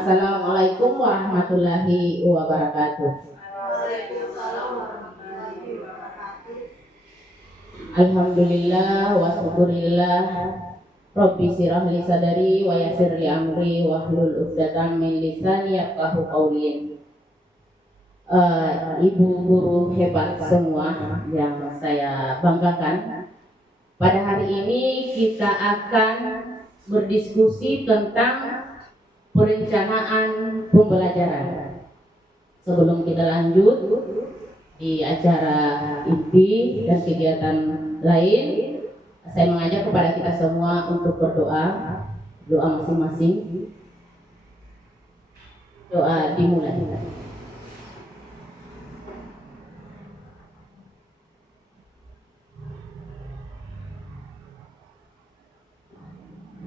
Assalamualaikum warahmatullahi wabarakatuh. Alhamdulillah wa syukurillah. Rabbi syrah li sadari wa yassir li amri wahlul 'uqdatam min lisani yafqahu qawli. Ibu guru hebat semua yang saya banggakan, pada hari ini kita akan berdiskusi tentang perencanaan pembelajaran. Sebelum kita lanjut di acara inti dan kegiatan lain, saya mengajak kepada kita semua untuk berdoa. Doa masing-masing. Doa dimulai.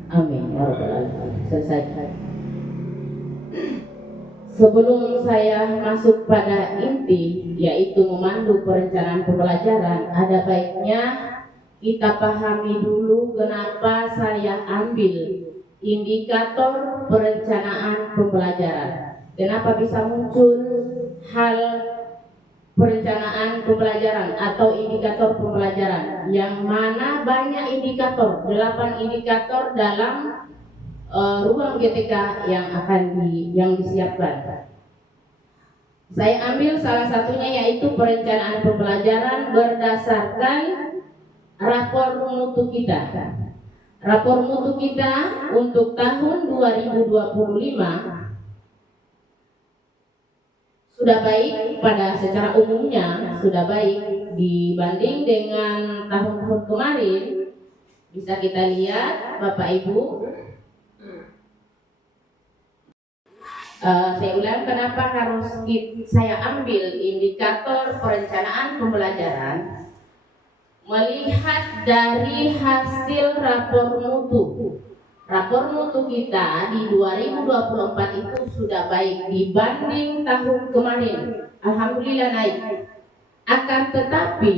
Amin ya rabbal alamin. Selesai. Sebelum saya masuk pada inti, yaitu memandu perencanaan pembelajaran, ada baiknya kita pahami dulu kenapa saya ambil indikator perencanaan pembelajaran. Kenapa bisa muncul hal perencanaan pembelajaran atau indikator pembelajaran, yang mana banyak indikator, 8 indikator dalam ruang GTK yang disiapkan. Saya ambil salah satunya, yaitu perencanaan pembelajaran berdasarkan rapor mutu kita. Rapor mutu kita untuk tahun 2025 sudah baik, pada secara umumnya sudah baik dibanding dengan tahun-tahun kemarin. Bisa kita lihat Bapak Ibu. Saya ulang, kenapa harus saya ambil indikator perencanaan pembelajaran? Melihat dari hasil rapor mutu. Rapor mutu kita di 2024 itu sudah baik dibanding tahun kemarin. Alhamdulillah naik. Akan tetapi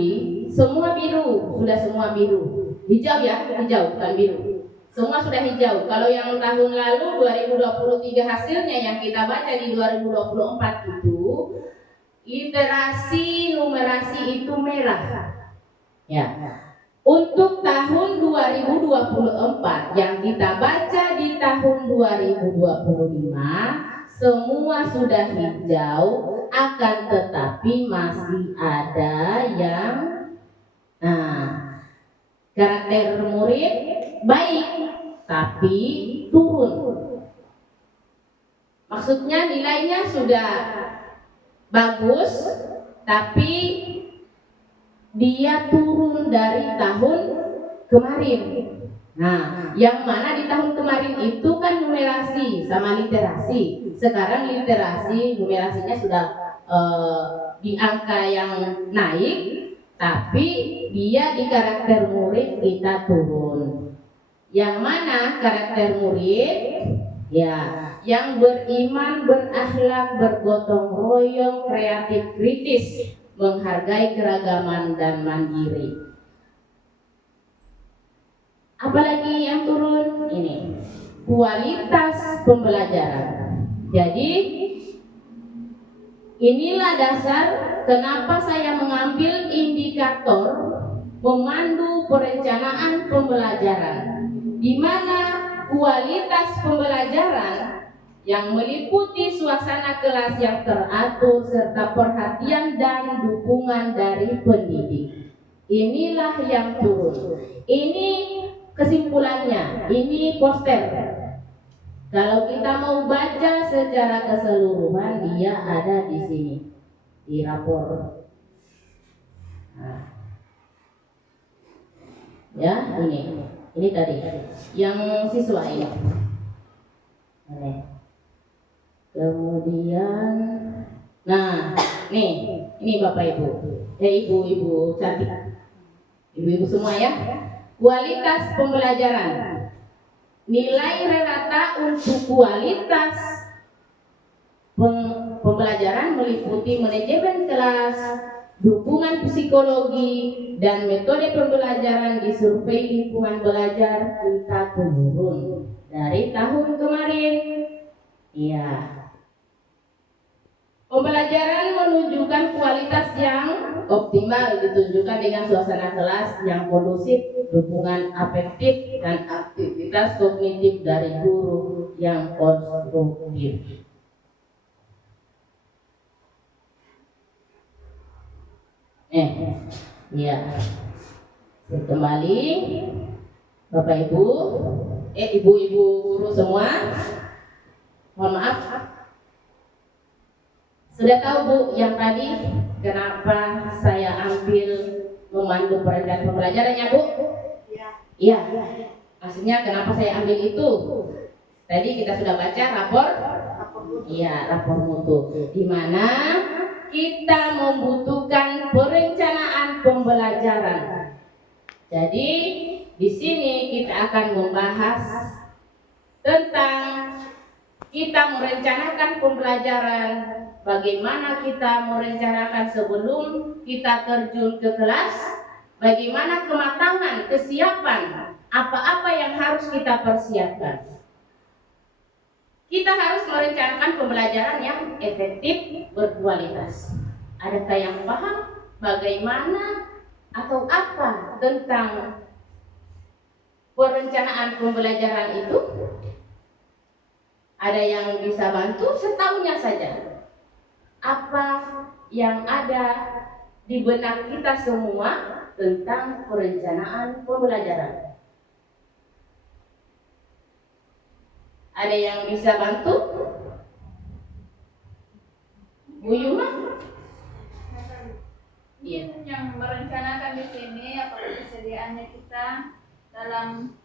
semua biru, sudah semua biru. Hijau ya, hijau bukan biru. Semua sudah hijau. Kalau yang tahun lalu 2023 hasilnya yang kita baca di 2024 itu literasi numerasi itu merah. Ya. Untuk tahun 2024 yang kita baca di tahun 2025 semua sudah hijau, akan tetapi masih ada yang karakter murid baik tapi turun. Maksudnya nilainya sudah bagus tapi dia turun dari tahun kemarin. Nah, yang mana di tahun kemarin itu kan numerasi sama literasi. Sekarang literasi numerasinya sudah di angka yang naik, tapi dia di karakter murid kita turun. Yang mana karakter murid? Ya, yang beriman, berakhlak, bergotong royong, kreatif, kritis, menghargai keragaman dan mandiri. Apalagi yang turun ini, kualitas pembelajaran. Jadi inilah dasar kenapa saya mengambil indikator pemandu perencanaan pembelajaran, di mana kualitas pembelajaran yang meliputi suasana kelas yang teratur serta perhatian dan dukungan dari pendidik. Inilah yang turun. Ini kesimpulannya, ini poster. Kalau kita mau baca secara keseluruhan, dia ada di sini di rapor. Nah. Ya, ini tadi yang siswa ini. Kemudian, nah, ini Bapak Ibu, ibu-ibu cantik, ibu-ibu semua ya. Kualitas pembelajaran, nilai rata untuk kualitas pembelajaran meliputi manajemen kelas, dukungan psikologi, dan metode pembelajaran di survei lingkungan belajar kita turun dari tahun kemarin. Iya. Pembelajaran menunjukkan kualitas yang optimal ditunjukkan dengan suasana kelas yang kondusif, dukungan afektif dan aktivitas kognitif dari guru yang konstruktif. Ya. Kembali Bapak Ibu, ibu-ibu guru semua, mohon maaf. Sudah tahu Bu yang tadi kenapa saya ambil memandu perencanaan pembelajarannya Bu? Iya. Maksudnya kenapa saya ambil itu? Tadi kita sudah baca rapor. Iya, rapor mutu. Di mana kita membutuhkan perencanaan pembelajaran. Jadi di sini kita akan membahas tentang kita merencanakan pembelajaran. Bagaimana kita merencanakan sebelum kita terjun ke kelas, bagaimana kematangan, kesiapan, apa-apa yang harus kita persiapkan. Kita harus merencanakan pembelajaran yang efektif, berkualitas. Adakah yang paham bagaimana atau apa tentang perencanaan pembelajaran itu? Ada yang bisa bantu setaunya saja. Apa yang ada di benak kita semua tentang perencanaan pembelajaran? Ada yang bisa bantu? Bu Yuma? Iya. Yang merencanakan di sini apa kesediaannya kita dalam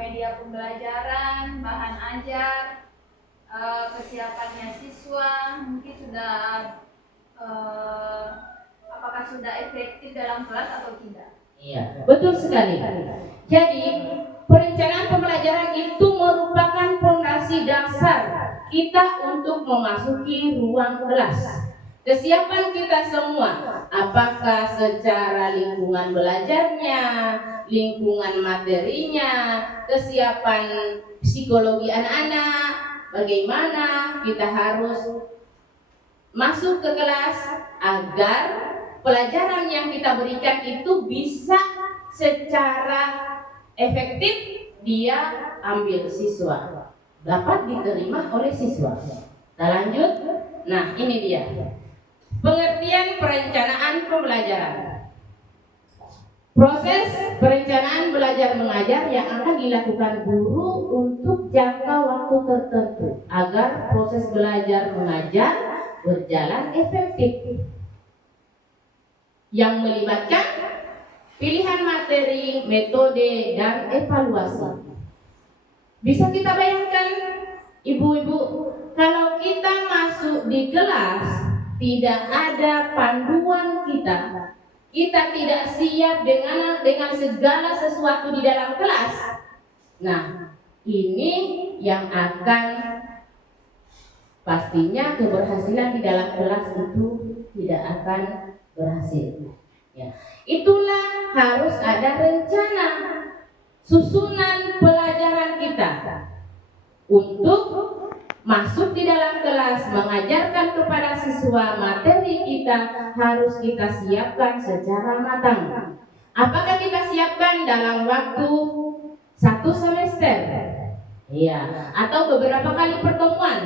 media pembelajaran, bahan ajar, kesiapannya siswa, mungkin sudah apakah sudah efektif dalam kelas atau tidak? Iya, betul sekali. Jadi perencanaan pembelajaran itu merupakan fondasi dasar kita untuk memasuki ruang kelas. Kesiapan kita semua, apakah secara lingkungan belajarnya, lingkungan materinya, kesiapan psikologi anak-anak, bagaimana kita harus masuk ke kelas agar pelajaran yang kita berikan itu bisa secara efektif dia ambil siswa, dapat diterima oleh siswa. Kita lanjut. Nah, ini dia pengertian perencanaan pembelajaran. Proses perencanaan belajar mengajar yang akan dilakukan guru untuk jangka waktu tertentu agar proses belajar mengajar berjalan efektif, yang melibatkan pilihan materi, metode, dan evaluasi. Bisa kita bayangkan, ibu-ibu, kalau kita masuk di kelas tidak ada panduan kita tidak siap dengan segala sesuatu di dalam kelas. Nah, ini yang akan pastinya keberhasilan di dalam kelas itu tidak akan berhasil. Ya. Itulah harus ada rencana susunan pelajaran kita untuk masuk di dalam kelas, mengajarkan kepada siswa materi kita harus kita siapkan secara matang. Apakah kita siapkan dalam waktu 1 semester? Iya, atau beberapa kali pertemuan.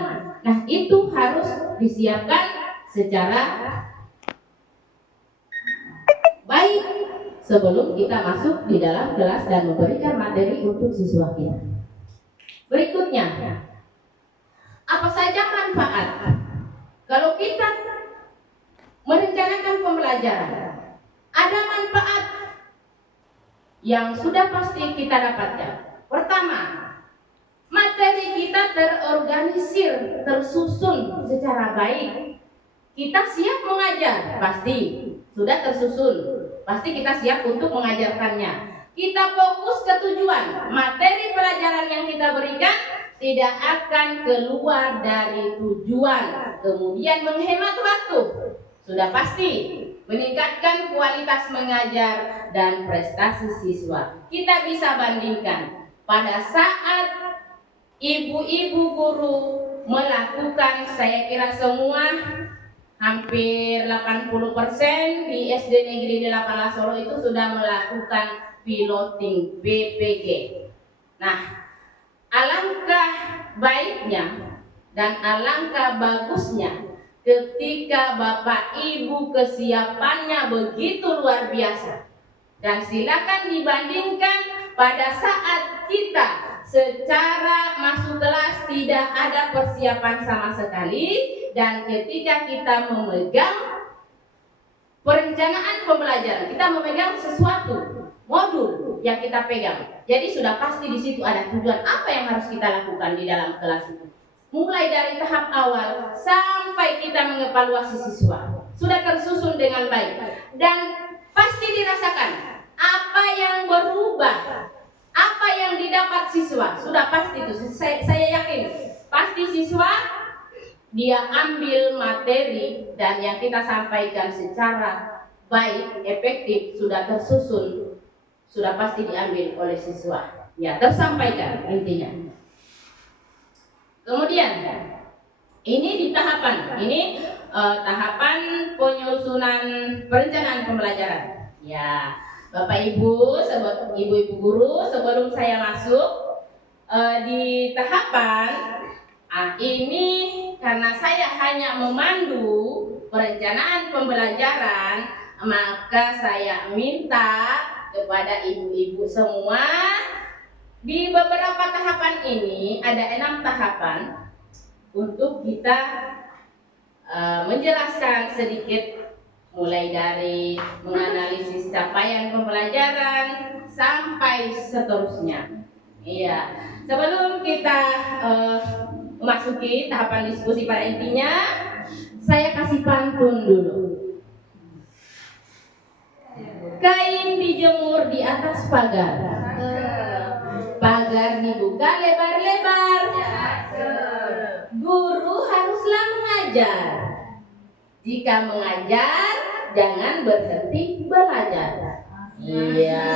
Nah, itu harus disiapkan secara baik sebelum kita masuk di dalam kelas dan memberikan materi untuk siswa kita. Berikutnya, apa saja manfaat kalau kita merencanakan pembelajaran? Ada manfaat yang sudah pasti kita dapatkan. Pertama, materi kita terorganisir, tersusun secara baik. Kita siap mengajar, pasti sudah tersusun. Pasti kita siap untuk mengajarkannya. Kita fokus ke tujuan. Materi pelajaran yang kita berikan tidak akan keluar dari tujuan. Kemudian menghemat waktu. Sudah pasti meningkatkan kualitas mengajar dan prestasi siswa. Kita bisa bandingkan pada saat ibu-ibu guru melakukan, saya kira semua hampir 80% di SD Negeri 18 Solo itu sudah melakukan piloting BPG. Nah, alangkah baiknya dan alangkah bagusnya ketika Bapak Ibu kesiapannya begitu luar biasa. Dan silakan dibandingkan pada saat kita secara masuk kelas tidak ada persiapan sama sekali, dan ketika kita memegang perencanaan pembelajaran, kita memegang sesuatu modul yang kita pegang. Jadi sudah pasti di situ ada tujuan apa yang harus kita lakukan di dalam kelas itu. Mulai dari tahap awal sampai kita mengevaluasi siswa sudah tersusun dengan baik, dan pasti dirasakan apa yang berubah, apa yang didapat siswa sudah pasti itu. Saya yakin pasti siswa dia ambil materi dan yang kita sampaikan secara baik, efektif, sudah tersusun, sudah pasti diambil oleh siswa. Ya, tersampaikan intinya. Kemudian ini di tahapan ini tahapan penyusunan perencanaan pembelajaran. Ya, Bapak Ibu, ibu-ibu guru, sebelum saya masuk di tahapan ini, karena saya hanya memandu perencanaan pembelajaran, maka saya minta kepada ibu-ibu semua, di beberapa tahapan ini ada 6 tahapan untuk kita menjelaskan sedikit, mulai dari menganalisis capaian pembelajaran sampai seterusnya. Iya, sebelum kita memasuki tahapan diskusi pada intinya, saya kasih pantun dulu. Kain dijemur di atas pagar, pagar dibuka lebar-lebar. Guru haruslah mengajar. Jika mengajar, jangan berhenti belajar. Iya.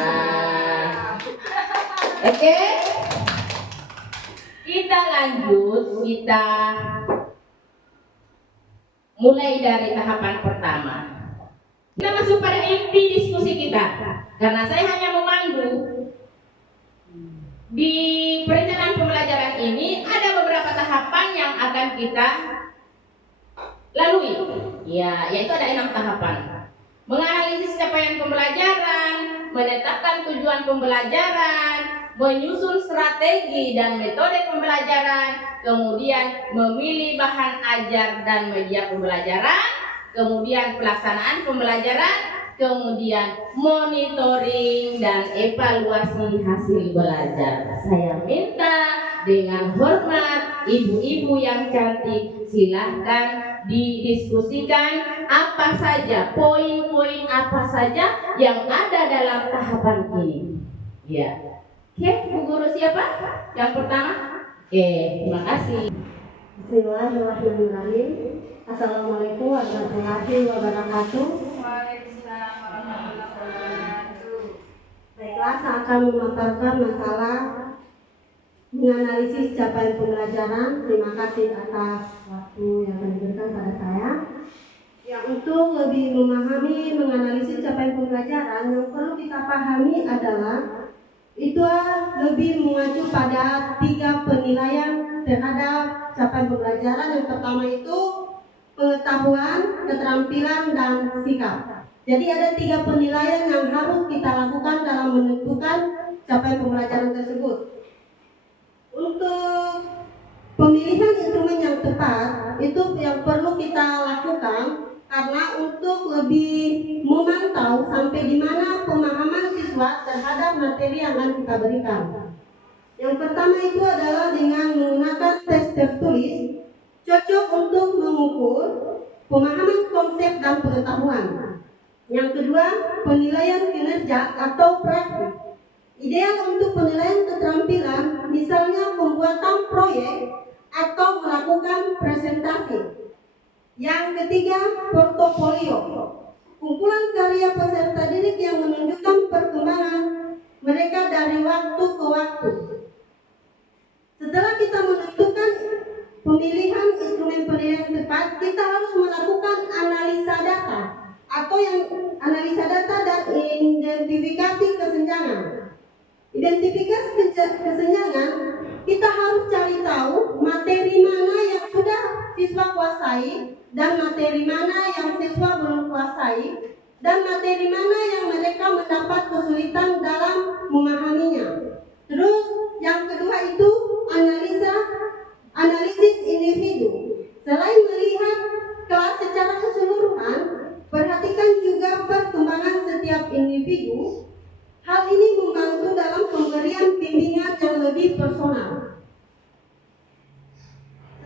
Oke. Kita lanjut, kita mulai dari tahapan pertama. Kita masuk pada inti diskusi kita. Karena saya hanya memandu, di perencanaan pembelajaran ini ada beberapa tahapan yang akan kita lalui. Ya, yaitu ada 6 tahapan. Menganalisis capaian pembelajaran, menetapkan tujuan pembelajaran, menyusun strategi dan metode pembelajaran, kemudian memilih bahan ajar dan media pembelajaran, kemudian pelaksanaan pembelajaran, kemudian monitoring dan evaluasi hasil belajar. Saya minta dengan hormat ibu-ibu yang cantik, silahkan didiskusikan apa saja, poin-poin apa saja yang ada dalam tahapan ini. Ya. Oke, Bu Guru siapa? Yang pertama? Oke, terima kasih. Bismillahirrahmanirrahim. Assalamualaikum warahmatullahi wabarakatuh. Waalaikumsalam warahmatullahi wabarakatuh. Baiklah, saya akan memaparkan masalah menganalisis capaian pembelajaran. Terima kasih atas waktu yang diberikan pada saya. Yang untuk lebih memahami menganalisis capaian pembelajaran, yang perlu kita pahami adalah itu lebih mengacu pada 3 penilaian terhadap capaian pembelajaran. Yang pertama itu pengetahuan, keterampilan, dan sikap. Jadi ada 3 penilaian yang harus kita lakukan dalam menentukan capaian pembelajaran tersebut. Untuk pemilihan instrumen yang tepat itu yang perlu kita lakukan, karena untuk lebih memantau sampai di mana pemahaman siswa terhadap materi yang akan kita berikan. Yang pertama itu adalah dengan menggunakan tes tertulis, cocok untuk mengukur pemahaman konsep dan pengetahuan. Yang kedua, penilaian kinerja atau praktik. Ideal untuk penilaian keterampilan, misalnya pembuatan proyek atau melakukan presentasi. Yang ketiga, portofolio. Kumpulan karya peserta didik yang menunjukkan perkembangan mereka dari waktu ke waktu. Setelah kita kita harus melakukan analisa data atau yang analisa data dan identifikasi kesenjangan. Identifikasi kesenjangan, kita harus cari tahu materi mana yang sudah siswa kuasai dan materi mana yang siswa belum kuasai, dan materi mana yang mereka mendapat kesulitan dalam memahaminya. Terus yang kedua itu analisis individu. Selain melihat kelas secara keseluruhan, perhatikan juga perkembangan setiap individu. Hal ini membantu dalam pemberian bimbingan yang lebih personal.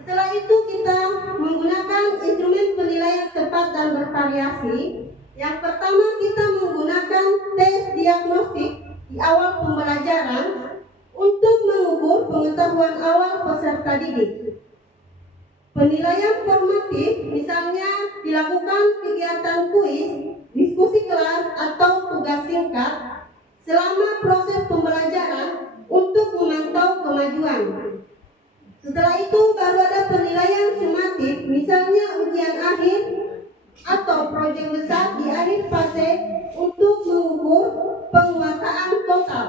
Setelah itu kita menggunakan instrumen penilaian tepat dan bervariasi. Yang pertama kita menggunakan tes diagnostik di awal pembelajaran untuk mengukur pengetahuan awal peserta didik. Penilaian formatif misalnya dilakukan kegiatan kuis, diskusi kelas atau tugas singkat selama proses pembelajaran untuk memantau kemajuan. Setelah itu baru ada penilaian sumatif, misalnya ujian akhir atau proyek besar di akhir fase untuk mengukur penguasaan total.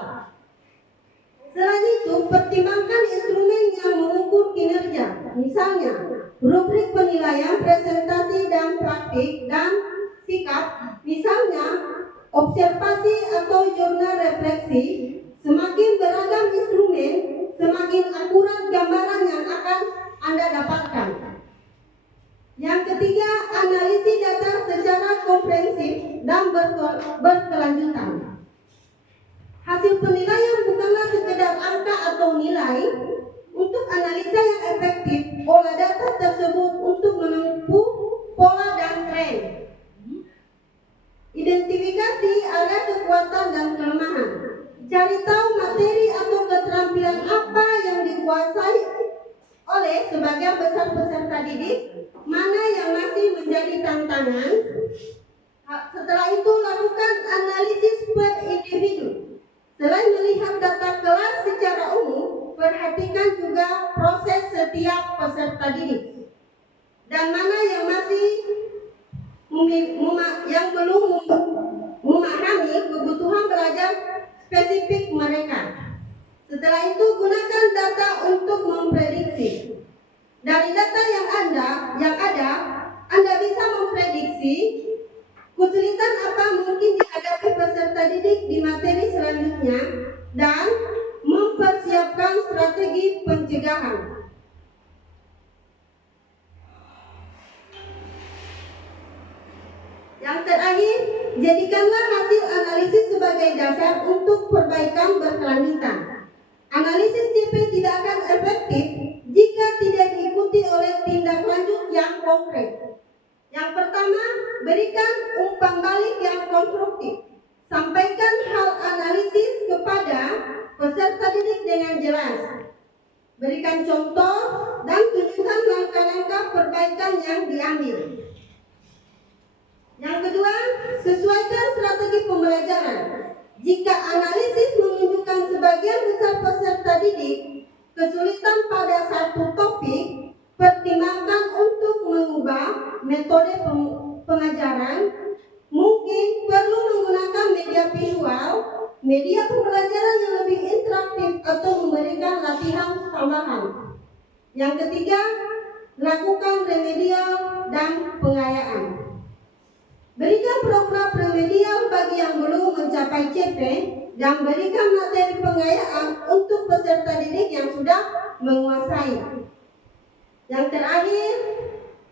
Selain itu, pertimbangkan instrumen yang mengukur kinerja, misalnya rubrik penilaian presentasi dan praktik dan sikap, misalnya observasi atau jurnal refleksi. Semakin beragam instrumen, semakin akurat gambaran yang akan Anda dapatkan. Yang ketiga, analisis data secara komprehensif dan berkelanjutan. Hasil penilaian bukanlah sekedar angka atau nilai. Untuk analisa yang efektif, olah data tersebut untuk menempuh pola dan tren. Identifikasi area kekuatan dan kelemahan. Cari tahu materi atau keterampilan apa yang dikuasai oleh sebagian besar peserta didik, mana yang masih menjadi tantangan. Setelah itu lakukan analisis per individu. Selain melihat data kelas secara umum, perhatikan juga proses setiap peserta didik dan mana yang masih yang belum memahami kebutuhan belajar spesifik mereka. Setelah itu gunakan data untuk memprediksi. Dari data yang ada, Anda bisa memprediksi kesulitan apa mungkin dihadapi peserta didik di materi selanjutnya dan mempersiapkan strategi pencegahan. Yang terakhir, jadikanlah hasil analisis sebagai dasar untuk perbaikan berkelanjutan. Analisis CP tidak akan efektif jika tidak diikuti oleh tindak lanjut yang konkret. Yang pertama, berikan umpan balik yang konstruktif. Sampaikan hal analisis kepada peserta didik dengan jelas. Berikan contoh dan tunjukkan langkah-langkah perbaikan yang diambil. Yang kedua, sesuaikan strategi pembelajaran. Jika analisis menunjukkan sebagian besar peserta didik kesulitan pada satu topik, pertimbangkan untuk mengubah metode pengajaran. Mungkin perlu menggunakan media visual, media pembelajaran yang lebih interaktif atau memberikan latihan tambahan. Yang ketiga, lakukan remedial dan pengayaan. Berikan program remedial bagi yang belum mencapai CP dan berikan materi pengayaan untuk peserta didik yang sudah menguasai. Yang terakhir,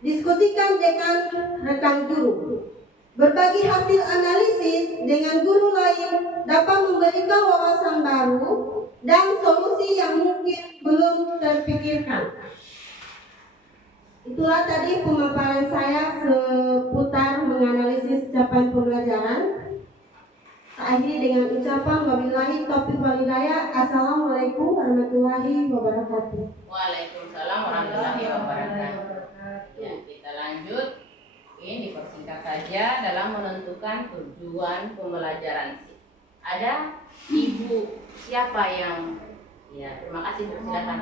diskusikan dengan rekan guru. Berbagi hasil analisis dengan guru lain dapat memberikan wawasan baru dan solusi yang mungkin belum terpikirkan. Itulah tadi pemaparan saya seputar menganalisis capaian pembelajaran. Saya akhiri dengan ucapan wabillahi taufiq wal hidayah. Assalamualaikum warahmatullahi wabarakatuh. Waalaikumsalam warahmatullahi wabarakatuh. Ya, kita lanjut. Ini dipersingkat saja dalam menentukan tujuan pembelajaran. Ada ibu siapa yang terima kasih, Bu, silakan.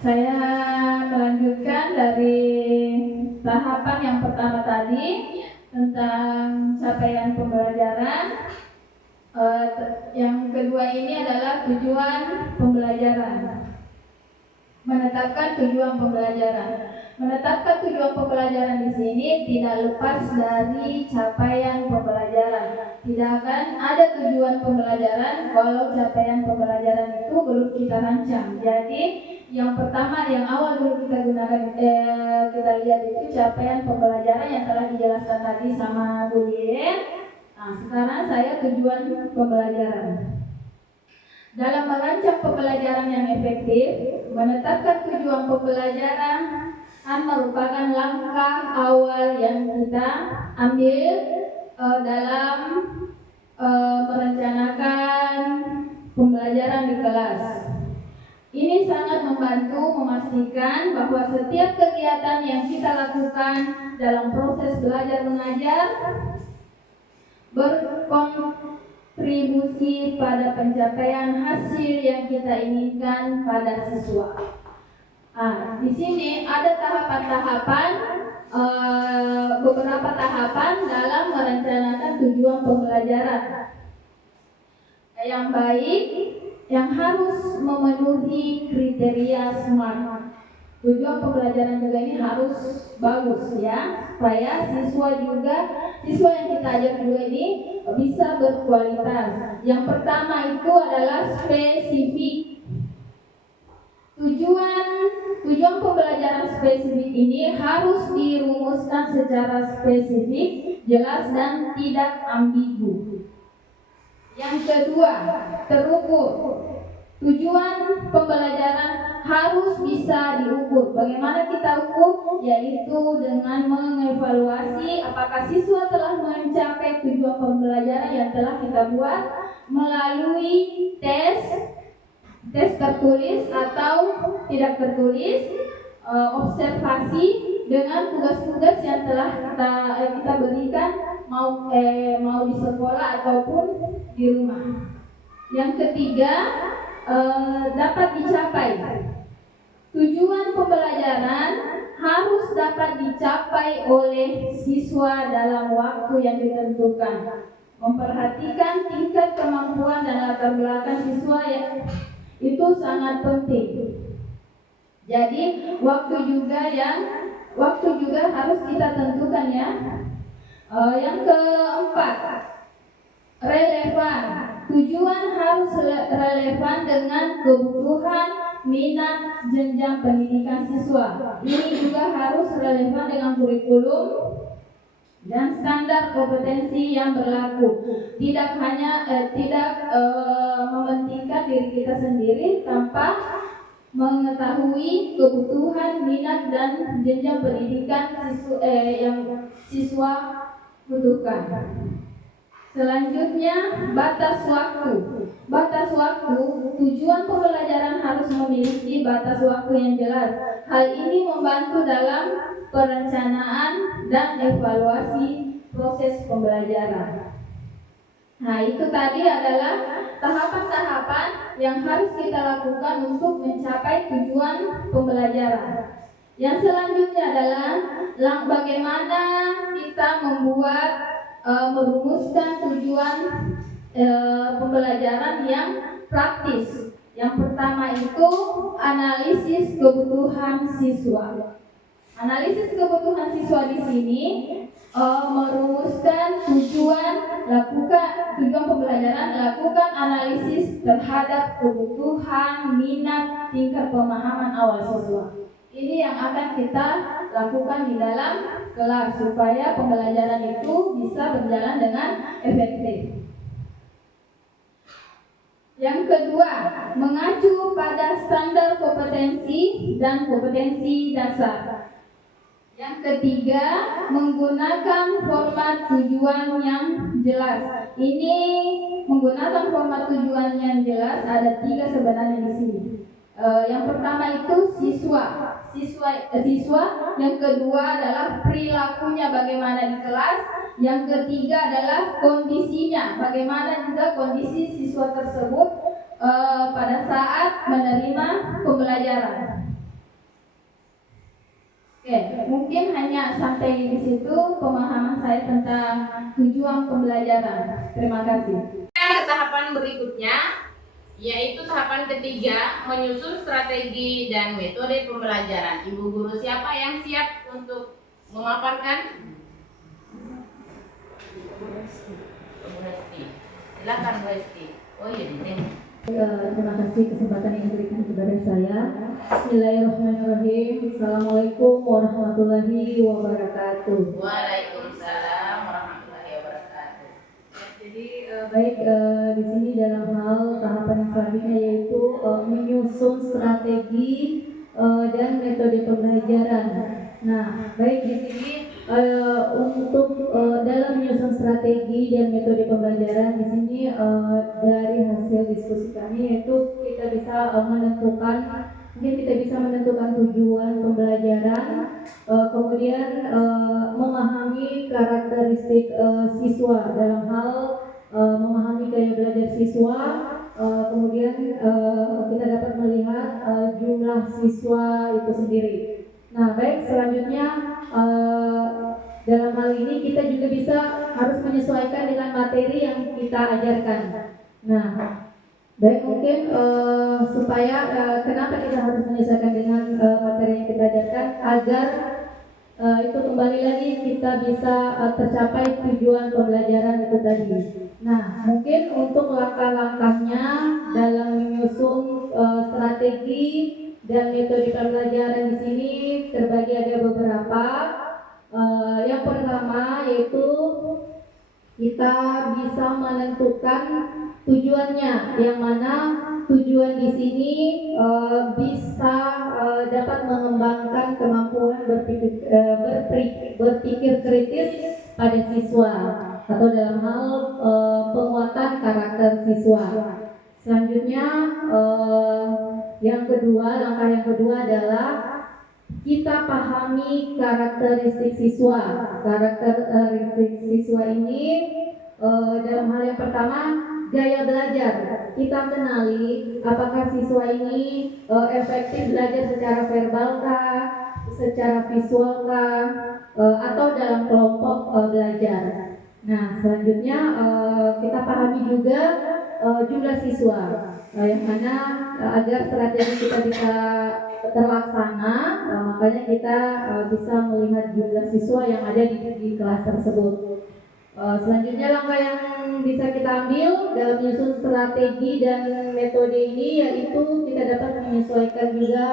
Saya melanjutkan dari tahapan yang pertama tadi tentang capaian pembelajaran. Yang kedua ini adalah tujuan pembelajaran. Menetapkan tujuan pembelajaran. Menetapkan tujuan pembelajaran di sini tidak lepas dari capaian pembelajaran. Tidak akan ada tujuan pembelajaran kalau capaian pembelajaran itu belum kita rancang. Jadi yang pertama, yang awal dulu kita gunakan, kita lihat itu capaian pembelajaran yang telah dijelaskan tadi sama Bu Lien. Nah, sekarang saya tujuan pembelajaran. Dalam merancang pembelajaran yang efektif, menetapkan tujuan pembelajaran merupakan langkah awal yang kita ambil dalam merencanakan pembelajaran di kelas. Ini sangat membantu memastikan bahwa setiap kegiatan yang kita lakukan dalam proses belajar mengajar berkontribusi pada pencapaian hasil yang kita inginkan pada siswa. Di sini ada tahapan-tahapan, beberapa tahapan dalam merencanakan tujuan pembelajaran. Yang baik, yang harus memenuhi kriteria SMART. Tujuan pembelajaran juga ini harus bagus ya, supaya siswa yang kita ajar juga ini bisa berkualitas. Yang pertama itu adalah spesifik. Tujuan pembelajaran spesifik ini harus dirumuskan secara spesifik, jelas dan tidak ambigu. Yang kedua, terukur. Tujuan pembelajaran harus bisa diukur. Bagaimana kita ukur? Yaitu dengan mengevaluasi apakah siswa telah mencapai tujuan pembelajaran yang telah kita buat melalui tes tertulis atau tidak tertulis, observasi dengan tugas-tugas yang telah kita berikan mau di sekolah ataupun di rumah. Yang ketiga, dapat dicapai. Tujuan pembelajaran harus dapat dicapai oleh siswa dalam waktu yang ditentukan. Memperhatikan tingkat kemampuan dan latar belakang siswa itu sangat penting. Jadi waktu juga harus kita tentukan ya. Yang keempat, relevan. Tujuan harus relevan dengan kebutuhan, minat, jenjang pendidikan siswa. Ini juga harus relevan dengan kurikulum dan standar kompetensi yang berlaku. Tidak mementingkan diri kita sendiri tanpa mengetahui kebutuhan, minat dan jenjang pendidikan yang siswa butuhkan. Selanjutnya, batas waktu. Batas waktu, tujuan pembelajaran harus memiliki batas waktu yang jelas. Hal ini membantu dalam perencanaan dan evaluasi proses pembelajaran. Nah, itu tadi adalah tahapan-tahapan yang harus kita lakukan untuk mencapai tujuan pembelajaran. Yang selanjutnya adalah bagaimana kita merumuskan tujuan pembelajaran yang praktis. Yang pertama itu analisis kebutuhan siswa. Analisis kebutuhan siswa di sini merumuskan tujuan pembelajaran, lakukan analisis terhadap kebutuhan, minat, tingkat pemahaman awal siswa. Ini yang akan kita lakukan di dalam kelas supaya pembelajaran itu bisa berjalan dengan efektif. Yang kedua, mengacu pada standar kompetensi dan kompetensi dasar. Yang ketiga, menggunakan format tujuan yang jelas. Ini menggunakan format tujuan yang jelas ada 3 sebenarnya di sini. Yang pertama itu siswa. Yang kedua adalah perilakunya bagaimana di kelas. Yang ketiga adalah kondisinya, bagaimana juga kondisi siswa tersebut pada saat menerima pembelajaran. Oke, mungkin hanya sampai di situ pemahaman saya tentang tujuan pembelajaran. Terima kasih. Ke tahapan berikutnya, yaitu tahapan ketiga, menyusun strategi dan metode pembelajaran. Ibu guru siapa yang siap untuk memaparkan? Bu Hesti. Silakan Bu Hesti. Oh iya, ini. Terima kasih kesempatan yang diberikan kepada saya. Bismillahirrahmanirrahim. Assalamualaikum warahmatullahi wabarakatuh. Waalaikumsalam warahmatullahi wabarakatuh. Jadi baik, di sini dalam hal tahapan yang selanjutnya yaitu menyusun strategi dan metode pembelajaran. Nah, baik di sini untuk dalam menyusun strategi dan metode pembelajaran di sini dari hasil diskusi kami yaitu kita bisa menentukan tujuan pembelajaran, kemudian memahami karakteristik siswa dalam hal memahami gaya belajar siswa, kemudian kita dapat melihat jumlah siswa itu sendiri. Nah, baik, selanjutnya dalam hal ini kita juga bisa harus menyesuaikan dengan materi yang kita ajarkan. Nah, baik, mungkin supaya kenapa kita harus menyesuaikan dengan materi yang kita ajarkan agar itu kembali lagi kita bisa tercapai tujuan pembelajaran itu tadi. Nah, mungkin untuk langkah-langkahnya dalam menyusun strategi dan metode pembelajaran di sini terbagi ada beberapa. Yang pertama yaitu kita bisa menentukan tujuannya, yang mana tujuan di sini bisa dapat mengembangkan kemampuan berpikir kritis pada siswa atau dalam hal penguatan karakter siswa. Selanjutnya langkah yang kedua adalah kita pahami karakteristik siswa. Karakteristik siswa ini dalam hal yang pertama gaya belajar. Kita kenali apakah siswa ini efektif belajar secara verbal kah, secara visual kah, atau dalam kelompok belajar. Nah, selanjutnya kita pahami juga jumlah siswa, yang mana agar strategi kita bisa terlaksana, makanya kita bisa melihat jumlah siswa yang ada di kelas tersebut. Selanjutnya langkah yang bisa kita ambil dalam menyusun strategi dan metode ini yaitu kita dapat menyesuaikan juga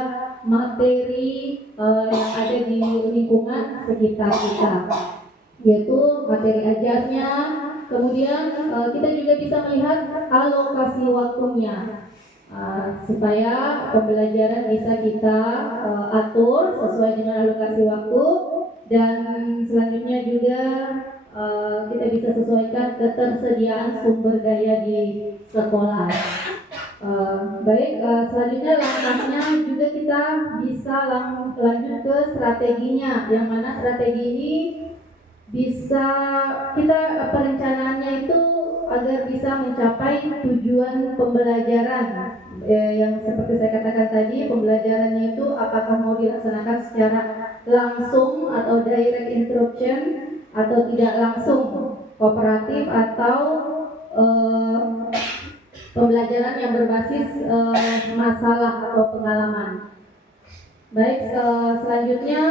materi yang ada di lingkungan sekitar kita, yaitu materi ajarnya. Kemudian kita juga bisa melihat alokasi waktunya supaya pembelajaran bisa kita atur sesuai dengan alokasi waktu, dan selanjutnya juga kita bisa sesuaikan ketersediaan sumber daya di sekolah. Baik, selanjutnya langkahnya juga kita bisa lanjut ke strateginya, yang mana strategi ini bisa kita perencanaannya itu agar bisa mencapai tujuan pembelajaran yang seperti saya katakan tadi, pembelajarannya itu apakah mau dilaksanakan secara langsung atau direct instruction atau tidak langsung, kooperatif atau pembelajaran yang berbasis masalah atau pengalaman. Baik, selanjutnya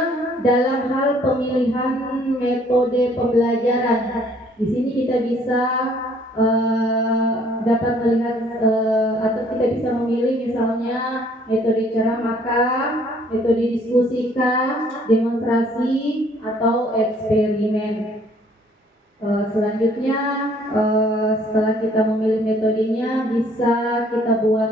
dalam hal pemilihan metode pembelajaran, di sini kita bisa dapat melihat atau kita bisa memilih misalnya metode ceramah, metode diskusi, demonstrasi atau eksperimen. Selanjutnya setelah kita memilih metodenya, bisa kita buat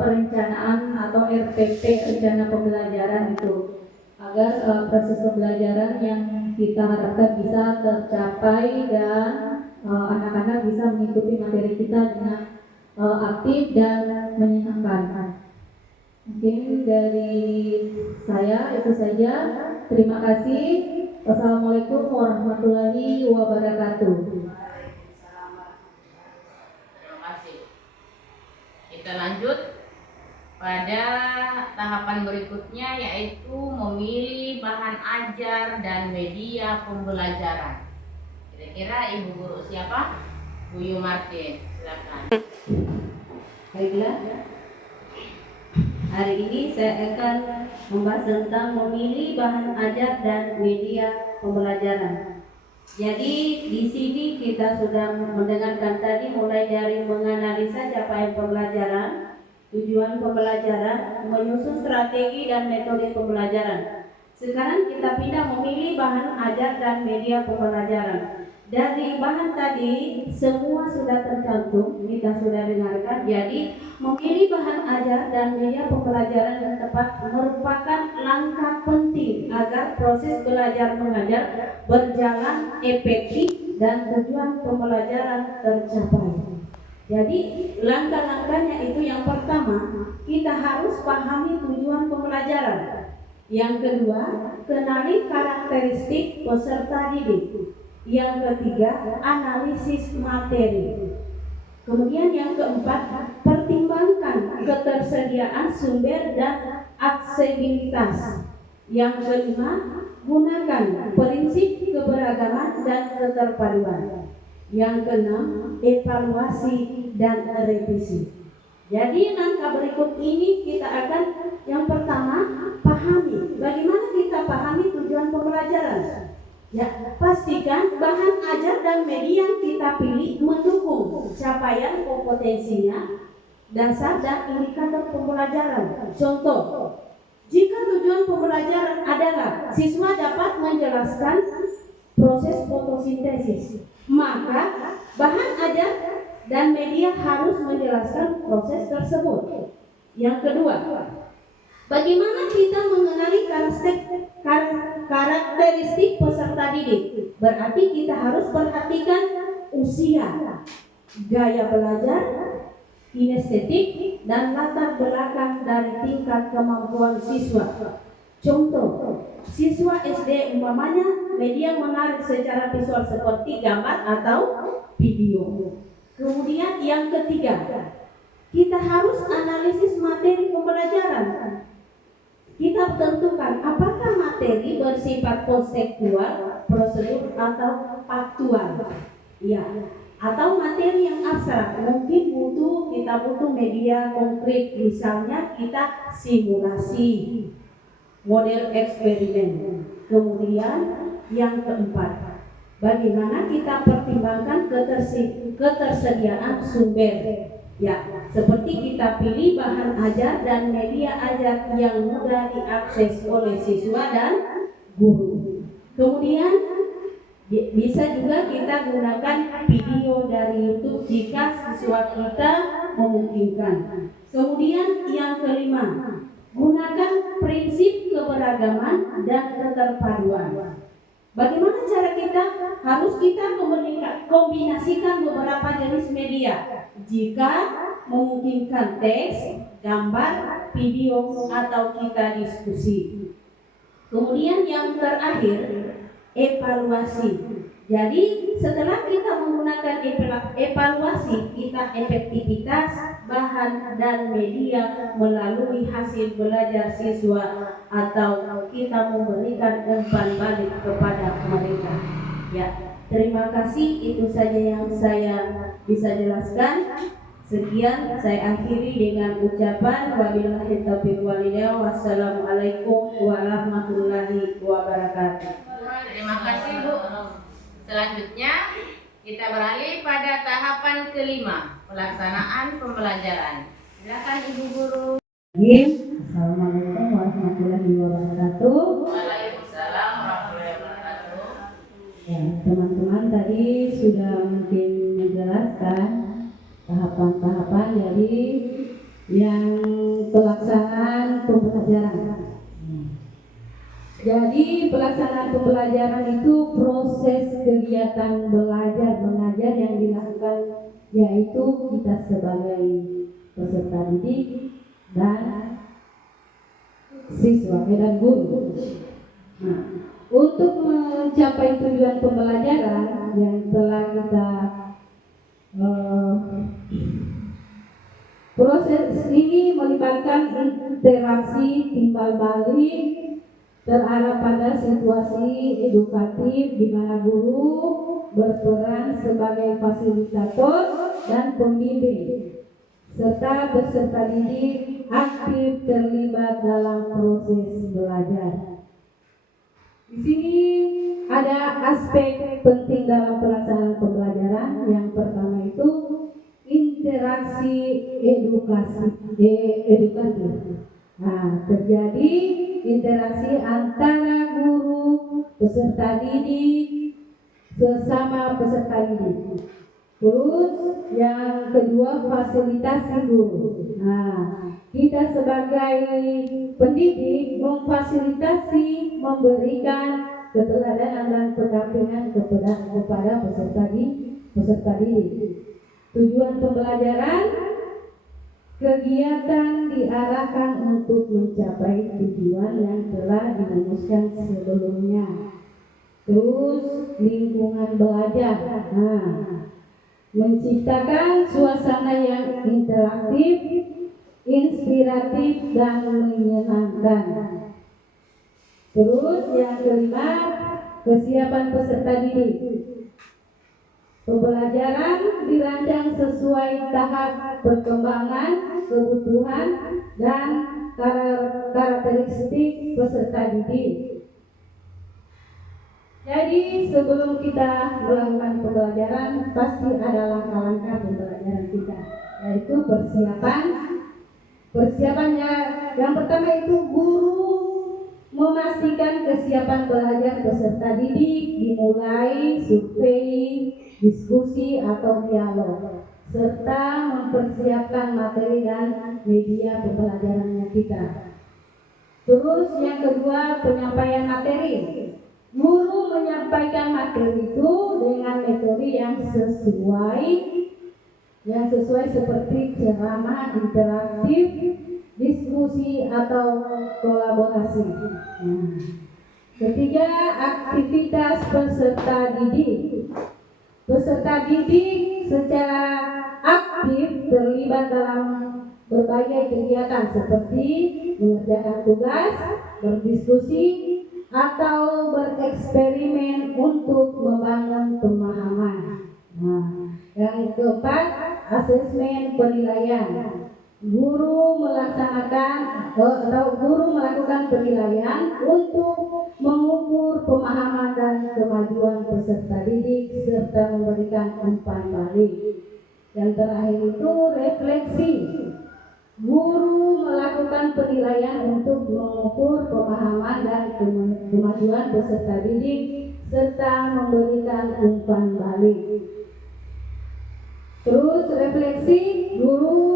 perencanaan atau RPP, rencana pembelajaran itu, agar proses pembelajaran yang kita harapkan bisa tercapai dan anak-anak bisa mengikuti materi kita dengan aktif dan menyenangkan. Mungkin dari saya itu saja. Terima kasih. Wassalamualaikum warahmatullahi wabarakatuh. Terima kasih. Kita lanjut pada tahapan berikutnya, yaitu memilih bahan ajar dan media pembelajaran. Kira-kira Ibu Guru siapa? Bu Yu Martin, silakan. Baiklah, hari ini saya akan membahas tentang memilih bahan ajar dan media pembelajaran. Jadi di sini kita sudah mendengarkan tadi mulai dari menganalisa capaian pembelajaran, tujuan pembelajaran, menyusun strategi dan metode pembelajaran. Sekarang kita pindah memilih bahan ajar dan media pembelajaran. Dari bahan tadi semua sudah tercantum, kita sudah dengarkan. Jadi memilih bahan ajar dan media pembelajaran yang tepat merupakan langkah penting agar proses belajar mengajar berjalan efektif dan tujuan pembelajaran tercapai. Jadi langkah-langkahnya itu yang pertama, kita harus pahami tujuan pembelajaran. Yang kedua, kenali karakteristik peserta didik. Yang ketiga, analisis materi. Kemudian yang keempat, pertimbangkan ketersediaan sumber dan aksesibilitas. Yang kelima, gunakan prinsip keberagaman dan keterpaduan. Yang keenam, evaluasi dan revisi. Jadi langkah berikut ini kita akan, yang pertama, pahami. Bagaimana kita pahami tujuan pembelajaran? Ya, pastikan bahan ajar dan media yang kita pilih mendukung capaian kompetensinya, dasar dan indikator pembelajaran. Contoh, jika tujuan pembelajaran adalah siswa dapat menjelaskan proses fotosintesis, maka bahan ajar dan media harus menjelaskan proses tersebut. Yang kedua, bagaimana kita mengenali karakteristik peserta didik? Berarti kita harus perhatikan usia, gaya belajar, kinestetik, dan latar belakang dari tingkat kemampuan siswa. Contoh, siswa SD umpamanya media menarik secara visual seperti gambar atau video. Kemudian yang ketiga, kita harus analisis materi pembelajaran. Kita tentukan apakah materi bersifat konseptual, prosedur, atau faktual. Ya, atau materi yang abstrak. Mungkin kita butuh media konkret, misalnya kita simulasi, model eksperimen. Kemudian yang keempat, bagaimana kita pertimbangkan ketersediaan sumber. Ya, seperti kita pilih bahan ajar dan media ajar yang mudah diakses oleh siswa dan guru. Kemudian bisa juga kita gunakan video dari YouTube jika siswa kita memungkinkan. Kemudian yang kelima, gunakan prinsip keberagaman dan keterpaduan. Bagaimana cara kita? Harus kita kombinasikan beberapa jenis media. Jika memungkinkan teks, gambar, video, atau kita diskusi. Kemudian yang terakhir, evaluasi. Jadi setelah kita menggunakan evaluasi, kita efektivitas bahan dan media melalui hasil belajar siswa atau kita memberikan umpan balik kepada mereka. Ya, terima kasih, itu saja yang saya bisa jelaskan. Sekian saya akhiri dengan ucapan wabillahi taufiq wal hidayah. Wassalamualaikum warahmatullahi wabarakatuh. Terima kasih Bu. Selanjutnya kita beralih pada tahapan kelima, pelaksanaan pembelajaran. Silakan Ibu Guru. Assalamualaikum warahmatullahi wabarakatuh. Waalaikumsalam warahmatullahi wabarakatuh. Ya, teman-teman tadi sudah mungkin menjelaskan tahapan-tahapan dari yang pelaksanaan pembelajaran. Jadi pelaksanaan pembelajaran itu proses kegiatan belajar mengajar yang dilakukan, yaitu kita sebagai peserta didik dan siswa dan guru. Nah, untuk mencapai tujuan pembelajaran yang telah kita Proses ini melibatkan interaksi timbal balik terarah pada situasi edukatif di mana guru berperan sebagai fasilitator dan pembimbing serta peserta didik aktif terlibat dalam proses belajar. Di sini ada aspek penting dalam pelaksanaan pembelajaran. Yang pertama itu interaksi edukatif. Nah, terjadi interaksi antara guru, peserta didik, sesama peserta didik. Terus yang kedua fasilitasi guru. Nah, kita sebagai pendidik memfasilitasi, memberikan keteladanan dan pendampingan kepada peserta didik. Tujuan pembelajaran, kegiatan diarahkan untuk mencapai tujuan yang telah dirumuskan sebelumnya. Terus lingkungan belajar. Nah, menciptakan suasana yang interaktif, inspiratif dan menyenangkan. Terus yang kelima, kesiapan peserta didik. Pembelajaran dirancang sesuai tahap perkembangan, kebutuhan dan karakteristik peserta didik. Jadi sebelum kita melakukan pembelajaran pasti ada langkah-langkah pembelajaran kita, yaitu persiapannya. Yang pertama itu guru memastikan kesiapan belajar peserta didik dimulai survei, diskusi atau dialog, serta mempersiapkan materi dan media pembelajarannya kita. Terus yang kedua, penyampaian materi. Guru menyampaikan materi itu dengan metode yang sesuai seperti ceramah interaktif, diskusi atau kolaborasi. Nah, ketiga, aktivitas peserta didik. Peserta didik secara aktif terlibat dalam berbagai kegiatan seperti mengerjakan tugas, berdiskusi, atau bereksperimen untuk membangun pemahaman. Nah, yang keempat, asesmen penilaian. Guru melakukan penilaian untuk mengukur pemahaman dan kemajuan peserta didik serta memberikan umpan balik. Yang terakhir itu refleksi. Guru melakukan penilaian untuk mengukur pemahaman dan kemajuan peserta didik serta memberikan umpan balik. Terus refleksi, guru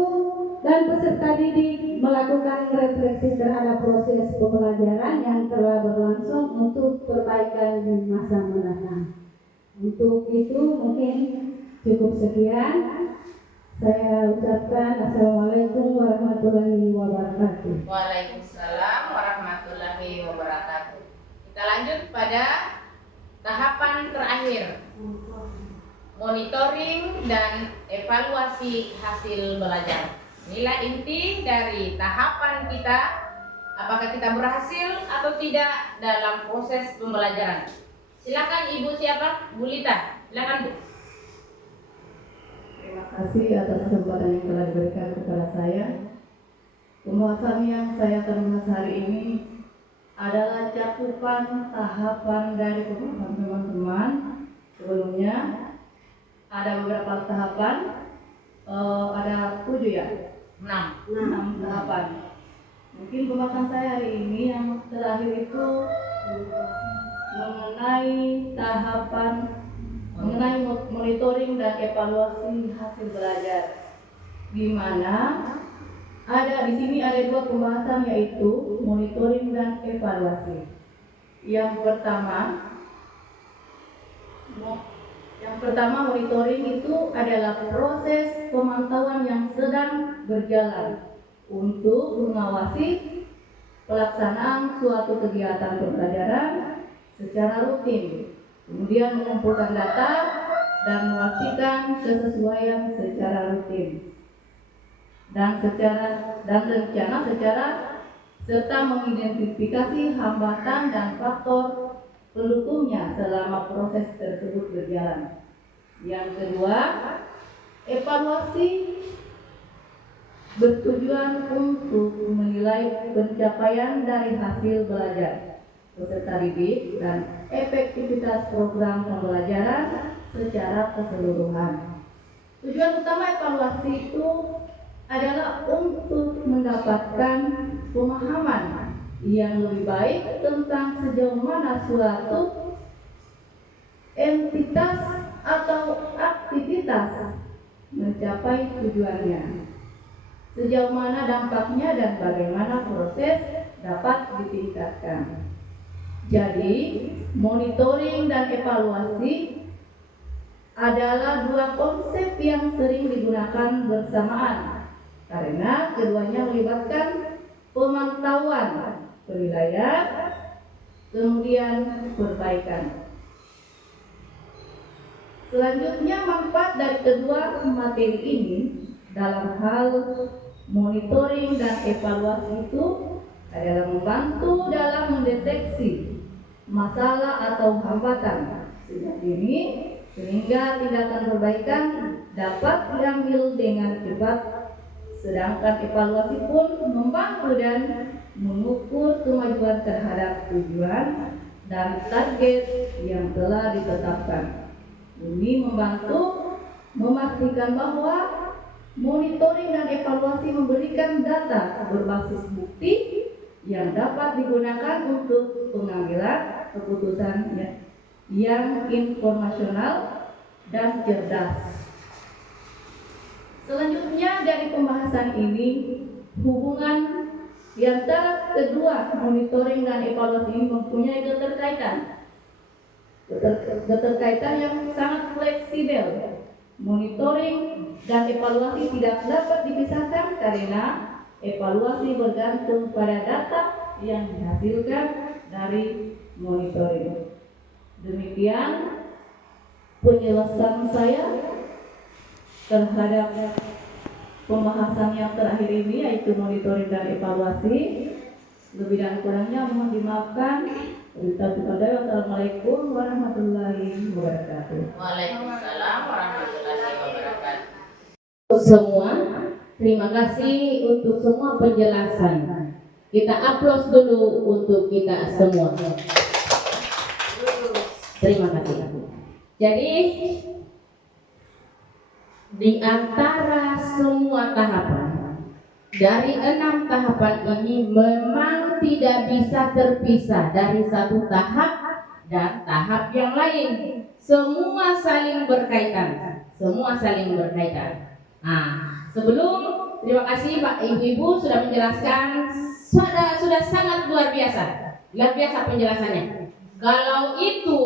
dan peserta didik melakukan refleksi terhadap proses pembelajaran yang telah berlangsung untuk perbaikan di masa mendatang. Untuk itu mungkin cukup sekian. Saya ucapkan Assalamualaikum warahmatullahi wabarakatuh. Waalaikumsalam warahmatullahi wabarakatuh. Kita lanjut pada tahapan terakhir, monitoring dan evaluasi hasil belajar. Inilah inti dari tahapan kita, apakah kita berhasil atau tidak dalam proses pembelajaran. Silakan Ibu siapa? Bu Lita, silakan Bu. Terima kasih atas kesempatan yang telah diberikan kepada saya. Pembahasan yang saya akan bahas hari ini adalah cakupan tahapan dari pembahasan teman-teman. Sebelumnya ada beberapa tahapan, ada 7 ya? 6 tahapan. Mungkin pembahasan saya hari ini yang terakhir itu mengenai monitoring dan evaluasi hasil belajar, di mana di sini ada 2 pembahasan, yaitu monitoring dan evaluasi. Yang pertama monitoring itu adalah proses pemantauan yang sedang berjalan untuk mengawasi pelaksanaan suatu kegiatan pembelajaran secara rutin, kemudian mengumpulkan data dan memastikan kesesuaian secara rutin. dan rencana secara serta mengidentifikasi hambatan dan faktor pendukungnya selama proses tersebut berjalan. Yang kedua, evaluasi bertujuan untuk menilai pencapaian dari hasil belajar peserta didik dan efektivitas program pembelajaran secara keseluruhan. Tujuan utama evaluasi itu adalah untuk mendapatkan pemahaman yang lebih baik tentang sejauh mana suatu entitas atau aktivitas mencapai tujuannya, sejauh mana dampaknya dan bagaimana proses dapat ditingkatkan. Jadi, monitoring dan evaluasi adalah dua konsep yang sering digunakan bersamaan karena keduanya melibatkan pemantauan penilaian, kemudian perbaikan. Selanjutnya, manfaat dari kedua materi ini dalam hal monitoring dan evaluasi itu adalah membantu dalam mendeteksi masalah atau hambatan sejak dini sehingga tindakan perbaikan dapat diambil dengan cepat. Sedangkan evaluasi pun membantu dan mengukur kemajuan terhadap tujuan dan target yang telah ditetapkan. Ini membantu memastikan bahwa monitoring dan evaluasi memberikan data berbasis bukti yang dapat digunakan untuk pengambilan keputusan yang informasional dan cerdas. Selanjutnya dari pembahasan ini, hubungan di antara kedua monitoring dan evaluasi ini mempunyai keterkaitan yang sangat fleksibel. Monitoring dan evaluasi tidak dapat dipisahkan karena evaluasi bergantung pada data yang dihasilkan dari monitoring. Demikian penjelasan saya terhadap pembahasan yang terakhir ini, yaitu monitoring dan evaluasi. Lebih dan kurangnya mohon dimaafkan. Wassalamualaikum warahmatullahi wabarakatuh. Waalaikumsalam warahmatullahi wabarakatuh. Semua, terima kasih untuk semua penjelasan. Kita aplaus dulu untuk kita semua. Terima kasih. Jadi di antara semua tahapan, dari 6 tahapan ini memang tidak bisa terpisah dari satu tahap dan tahap yang lain. Semua saling berkaitan. Sebelum, terima kasih Pak Ibu sudah menjelaskan, sudah sangat luar biasa penjelasannya. Kalau itu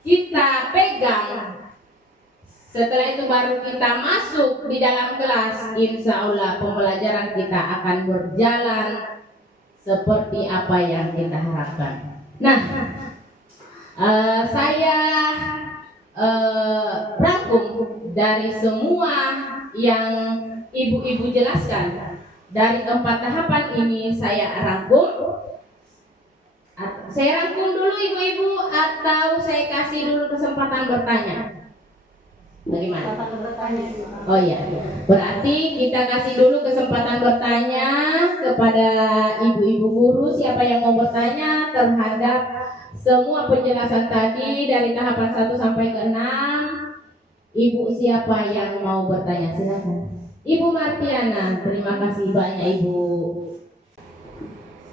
kita pegang, setelah itu baru kita masuk di dalam kelas, insya Allah pembelajaran kita akan berjalan seperti apa yang kita harapkan. Nah, saya rangkum dari semua yang ibu-ibu jelaskan. Dari 4 tahapan ini saya rangkum. Saya rangkum dulu ibu-ibu atau saya kasih dulu kesempatan bertanya? Bagaimana? Oh iya, berarti kita kasih dulu kesempatan bertanya kepada ibu-ibu guru. Siapa yang mau bertanya terhadap semua penjelasan tadi dari tahapan 1 sampai ke 6? Ibu siapa yang mau bertanya? Silakan. Ibu Martiana, terima kasih banyak Ibu.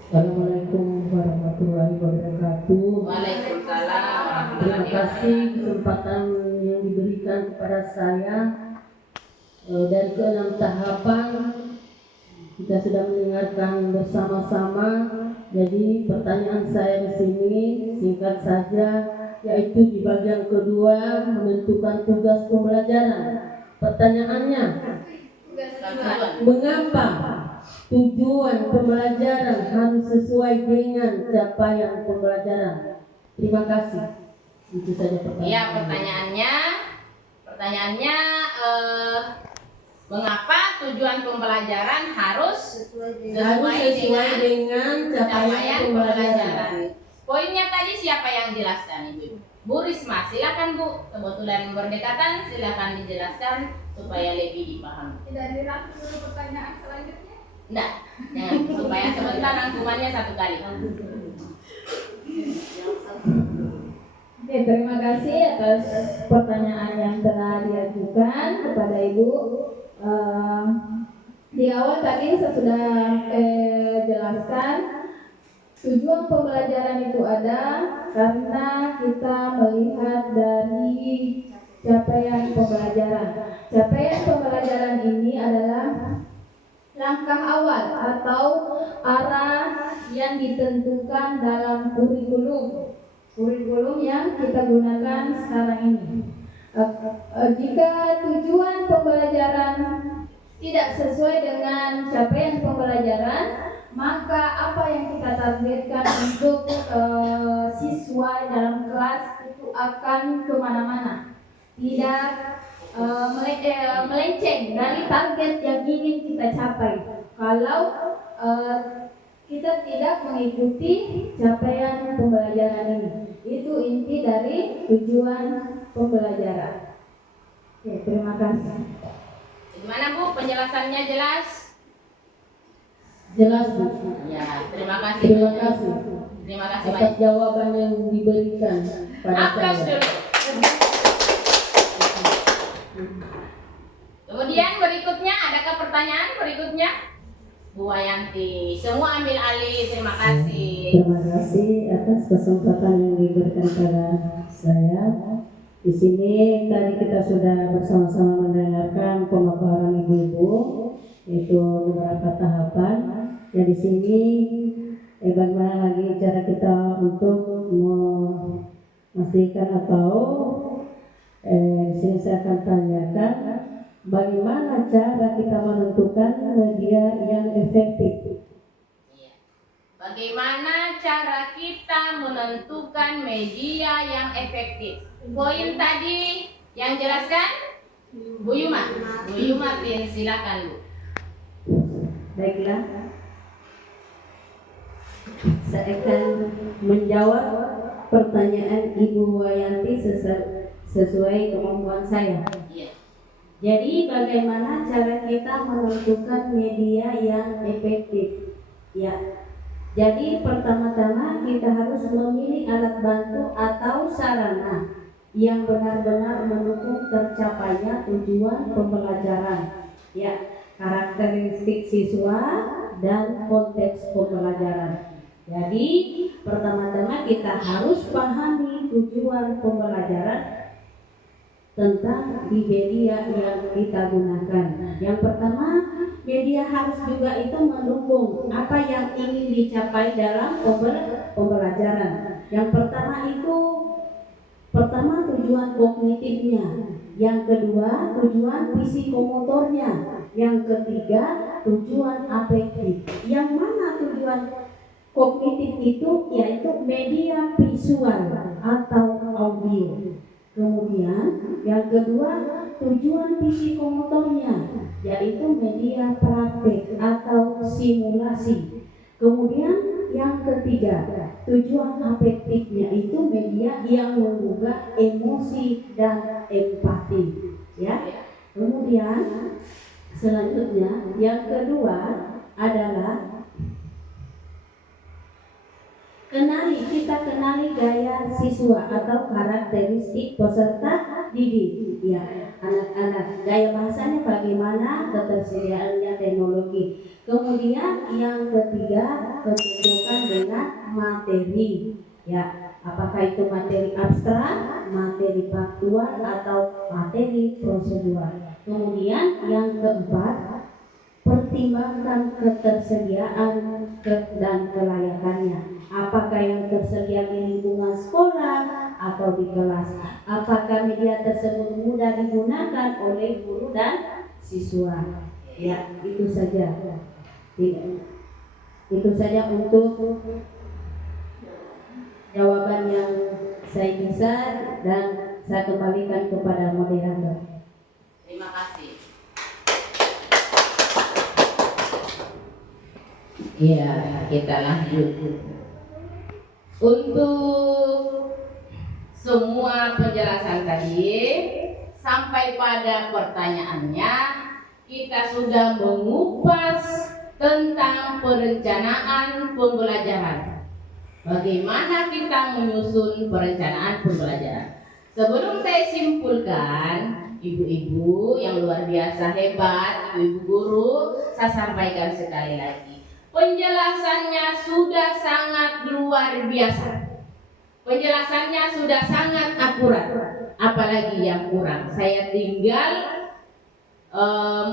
Assalamualaikum warahmatullahi wabarakatuh. Waalaikumsalam. Terima kasih kesempatan yang diberikan kepada saya. Dari ke-6 tahapan kita sudah mendengarkan bersama-sama. Jadi pertanyaan saya di sini singkat saja, yaitu di bagian kedua menentukan tugas pembelajaran. Pertanyaannya, mengapa tujuan pembelajaran harus sesuai dengan capaian pembelajaran? Terima kasih. Itu saja pertanyaan. Iya, pertanyaannya Mengapa tujuan pembelajaran harus Harus sesuai dengan capaian capaian pembelajaran. pembelajaran. Poinnya tadi siapa yang jelaskan, Ibu? Bu Risma, silakan Bu. Kebetulan berdekatan, silakan dijelaskan supaya lebih dipahami. Tidak dirangkum dulu pertanyaan selanjutnya. Enggak, jangan. Supaya sebentar rangkumannya satu kali. Oke, terima kasih atas pertanyaan yang telah diajukan kepada Ibu. Di awal tadi saya sudah jelaskan tujuan pembelajaran itu ada karena kita melihat dari capaian pembelajaran. Capaian pembelajaran ini adalah langkah awal atau arah yang ditentukan dalam kurikulum yang kita gunakan sekarang ini. Jika tujuan pembelajaran tidak sesuai dengan capaian pembelajaran, maka apa yang kita targetkan untuk siswa dalam kelas itu akan kemana-mana, tidak melenceng dari target yang ingin kita capai. Kalau kita tidak mengikuti capaian pembelajaran ini, itu inti dari tujuan pembelajaran. Oke, terima kasih. Gimana Bu, penjelasannya jelas? Jelas Bu. Ya, terima kasih. Terima kasih Terima kasih atas banyak. jawaban yang diberikan pada Aplaus saya. dulu. Kemudian berikutnya, adakah pertanyaan berikutnya? Bu Wayanti, semua ambil alih. Terima kasih. Terima kasih atas kesempatan yang diberikan kepada saya. Di sini tadi kita sudah bersama-sama mendengarkan pemaparan ibu-ibu, itu beberapa tahapan. Dan di sini bagaimana lagi cara kita untuk memastikan atau di sini saya akan tanyakan bagaimana cara kita menentukan media yang efektif. Bagaimana cara kita menentukan media yang efektif? Poin tadi yang jelaskan Bu Yuma. Bu Yuma, silakan Bu. Baiklah, saya akan menjawab pertanyaan Ibu Wayanti sesuai kemampuan saya. Iya. Jadi bagaimana cara kita menentukan media yang efektif? Ya, jadi pertama-tama kita harus memilih alat bantu atau sarana yang benar-benar mendukung tercapainya tujuan pembelajaran. Ya, karakteristik siswa dan konteks pembelajaran. Jadi pertama-tama kita harus pahami tujuan pembelajaran tentang di media yang kita gunakan. Yang pertama, media harus juga itu mendukung apa yang ingin dicapai dalam pembelajaran. Yang pertama tujuan kognitifnya, yang kedua tujuan psikomotornya, yang ketiga tujuan afektif. Yang mana tujuan kognitif itu yaitu media visual atau audio. Kemudian yang kedua tujuan psikomotornya yaitu media praktek atau simulasi. Kemudian yang ketiga tujuan afektifnya itu media yang menggugah emosi dan empati. Ya. Kemudian selanjutnya yang kedua adalah kita kenali gaya siswa atau karakteristik peserta didik. Ya, anak-anak, gaya bahasanya bagaimana, ketersediaannya teknologi. Kemudian yang ketiga, kecocokan dengan materi. Ya, apakah itu materi abstrak, materi faktual atau materi prosedural. Kemudian yang keempat, pertimbangkan ketersediaan dan kelayakannya. Apakah yang tersedia di lingkungan sekolah atau di kelas? Apakah media tersebut mudah digunakan oleh guru dan siswa? Ya, itu saja. Itu saja untuk jawaban yang saya bisa dan saya kembalikan kepada moderator. Terima kasih. Ya, kita lanjut. Untuk semua penjelasan tadi sampai pada pertanyaannya, kita sudah mengupas tentang perencanaan pembelajaran. Bagaimana kita menyusun perencanaan pembelajaran? Sebelum saya simpulkan, ibu-ibu yang luar biasa hebat, ibu-ibu guru, saya sampaikan sekali lagi. Penjelasannya sudah sangat luar biasa. Penjelasannya sudah sangat akurat. Apalagi yang kurang? Saya tinggal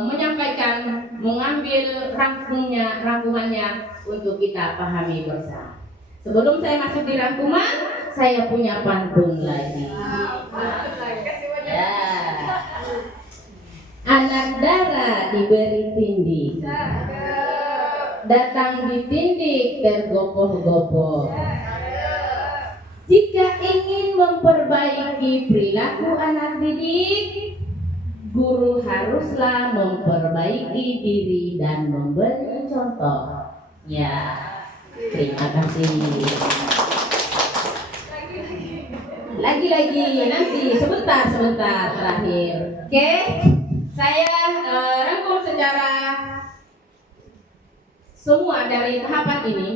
menyampaikan, mengambil rangkumannya untuk kita pahami bersama. Sebelum saya masuk di rangkuman, saya punya pantun lagi. Ya. Anak dara diberi tindik, datang ditindik tergopoh-gopoh. Jika ingin memperbaiki perilaku anak didik, guru haruslah memperbaiki diri dan memberi contoh. Ya, terima kasih. Lagi-lagi nanti sebentar terakhir. Oke, saya rangkum secara semua dari tahapan ini.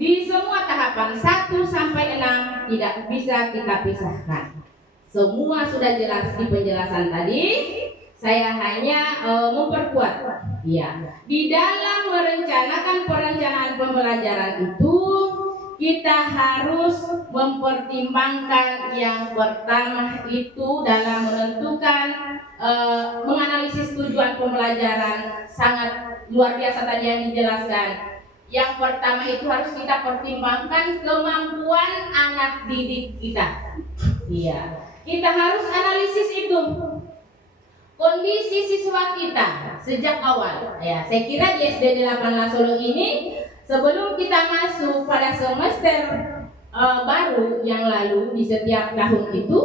Di semua tahapan 1 sampai 6 tidak bisa kita pisahkan. Semua sudah jelas di penjelasan tadi. Saya hanya memperkuat. Ya, di dalam merencanakan perencanaan pembelajaran itu kita harus mempertimbangkan yang pertama itu dalam menentukan menganalisis tujuan pembelajaran. Sangat luar biasa tadi yang dijelaskan. Yang pertama itu harus kita pertimbangkan kemampuan anak didik kita. Iya, kita harus analisis itu. Kondisi siswa kita sejak awal. Ya, saya kira di SD 8 Lasolo ini sebelum kita masuk pada semester baru yang lalu di setiap tahun itu,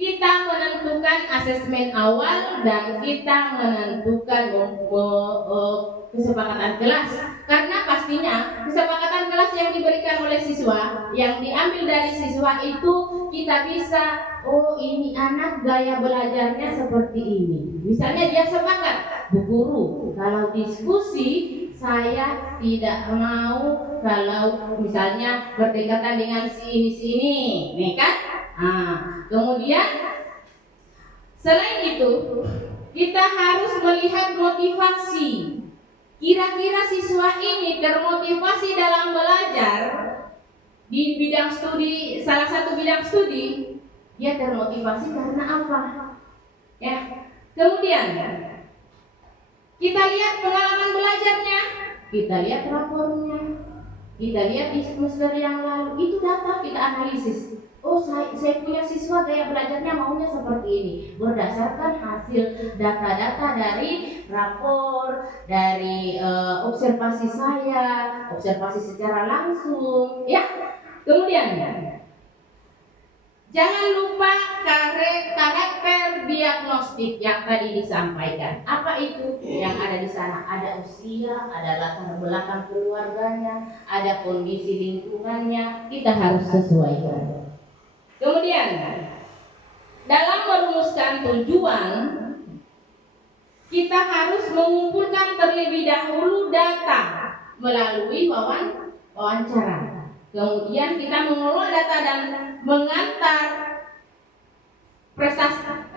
kita menentukan asesmen awal dan kita menentukan kesepakatan kelas. Karena pastinya kesepakatan kelas yang diberikan oleh siswa, yang diambil dari siswa itu kita bisa, oh ini anak gaya belajarnya seperti ini. Misalnya dia sepakat, Bu Guru, kalau diskusi saya tidak mau kalau misalnya berdekatan dengan si ini, nih kan? Nah, kemudian selain itu kita harus melihat motivasi. Kira-kira siswa ini termotivasi dalam belajar di bidang studi, salah satu bidang studi, dia termotivasi karena apa? Ya. Kemudian kita lihat pengalaman belajarnya, kita lihat rapornya, kita lihat di semester yang lalu, itu data kita analisis. Oh, saya punya siswa gaya belajarnya maunya seperti ini, berdasarkan hasil data-data dari rapor, dari observasi saya, observasi secara langsung, ya. Kemudian jangan lupa karakter diagnostik yang tadi disampaikan. Apa itu yang ada di sana? Ada usia, ada latar belakang keluarganya, ada kondisi lingkungannya, kita harus sesuaikan. Kemudian dalam merumuskan tujuan, kita harus mengumpulkan terlebih dahulu data melalui wawancara. Kemudian kita mengelola data dan mengantar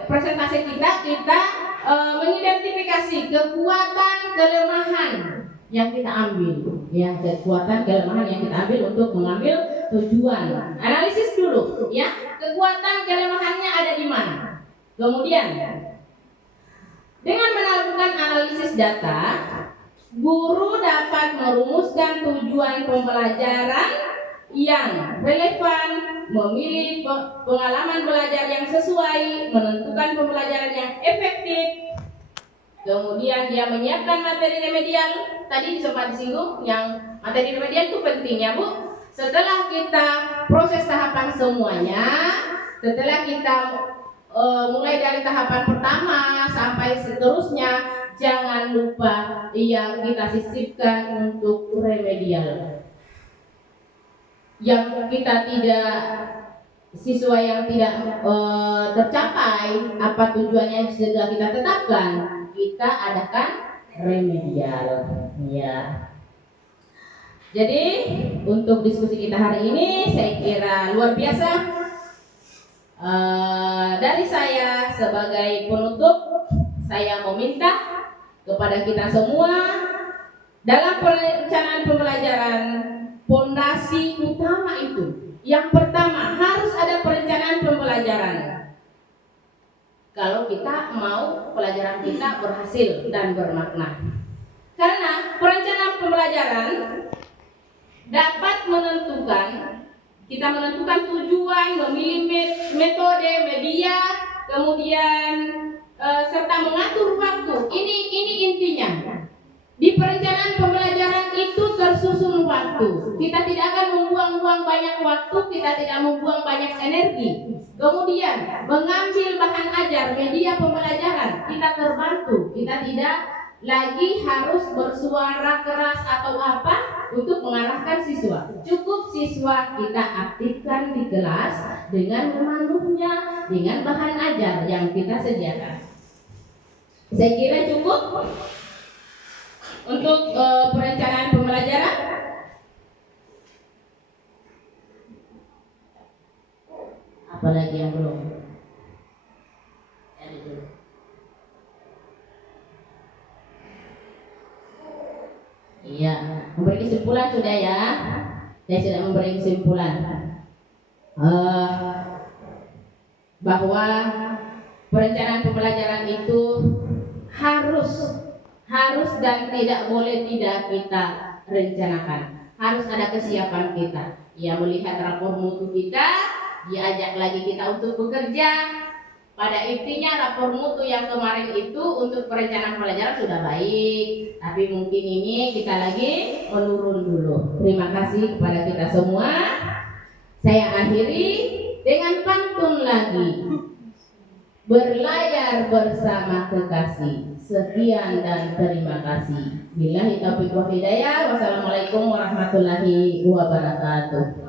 presentasi kita mengidentifikasi kekuatan kelemahan yang kita ambil, ya, kekuatan kelemahan yang kita ambil untuk mengambil tujuan. Analisis dulu, ya, kekuatan kelemahannya ada di mana. Kemudian dengan melakukan analisis data, guru dapat merumuskan tujuan pembelajaran yang relevan, memilih pengalaman belajar yang sesuai, menentukan pembelajaran yang efektif. Kemudian dia menyiapkan materi remedial. Tadi sempat disinggung yang materi remedial itu pentingnya, Bu. Setelah kita proses tahapan semuanya, setelah kita mulai dari tahapan pertama sampai seterusnya, jangan lupa yang kita sisipkan untuk remedial. Yang kita tidak, siswa yang tidak tercapai apa tujuannya yang sudah kita tetapkan, kita adakan remedial. Ya. Jadi untuk diskusi kita hari ini saya kira luar biasa. Dari saya sebagai penutup, saya meminta kepada kita semua dalam perencanaan pembelajaran, fondasi utama itu yang pertama harus ada perencanaan pembelajaran. Kalau kita mau pelajaran kita berhasil dan bermakna, karena perencanaan pembelajaran dapat menentukan, kita menentukan tujuan, memilih metode, media, kemudian serta mengatur waktu. Ini intinya. Di perencanaan pembelajaran itu tersusun waktu. Kita tidak akan membuang-buang banyak waktu, kita tidak membuang banyak energi. Kemudian mengambil bahan ajar, media pembelajaran, kita terbantu. Kita tidak lagi harus bersuara keras atau apa untuk mengarahkan siswa. Cukup siswa kita aktifkan di kelas dengan memandunya, dengan bahan ajar yang kita sediakan. Saya kira cukup untuk perencanaan pembelajaran. Apalagi yang belum? Cari dulu. Iya, memberi kesimpulan sudah ya. Saya sudah memberi kesimpulan bahwa perencanaan pembelajaran itu harus dan tidak boleh tidak kita rencanakan. Harus ada kesiapan kita. Ya, melihat rapor mutu kita, diajak lagi kita untuk bekerja. Pada intinya rapor mutu yang kemarin itu untuk perencanaan pelajaran sudah baik, tapi mungkin ini kita lagi menurun dulu. Terima kasih kepada kita semua. Saya akhiri dengan pantun lagi. Berlayar bersama kekasih. Sekian dan terima kasih. Billahi taufiq wal hidayah. Wassalamualaikum warahmatullahi wabarakatuh.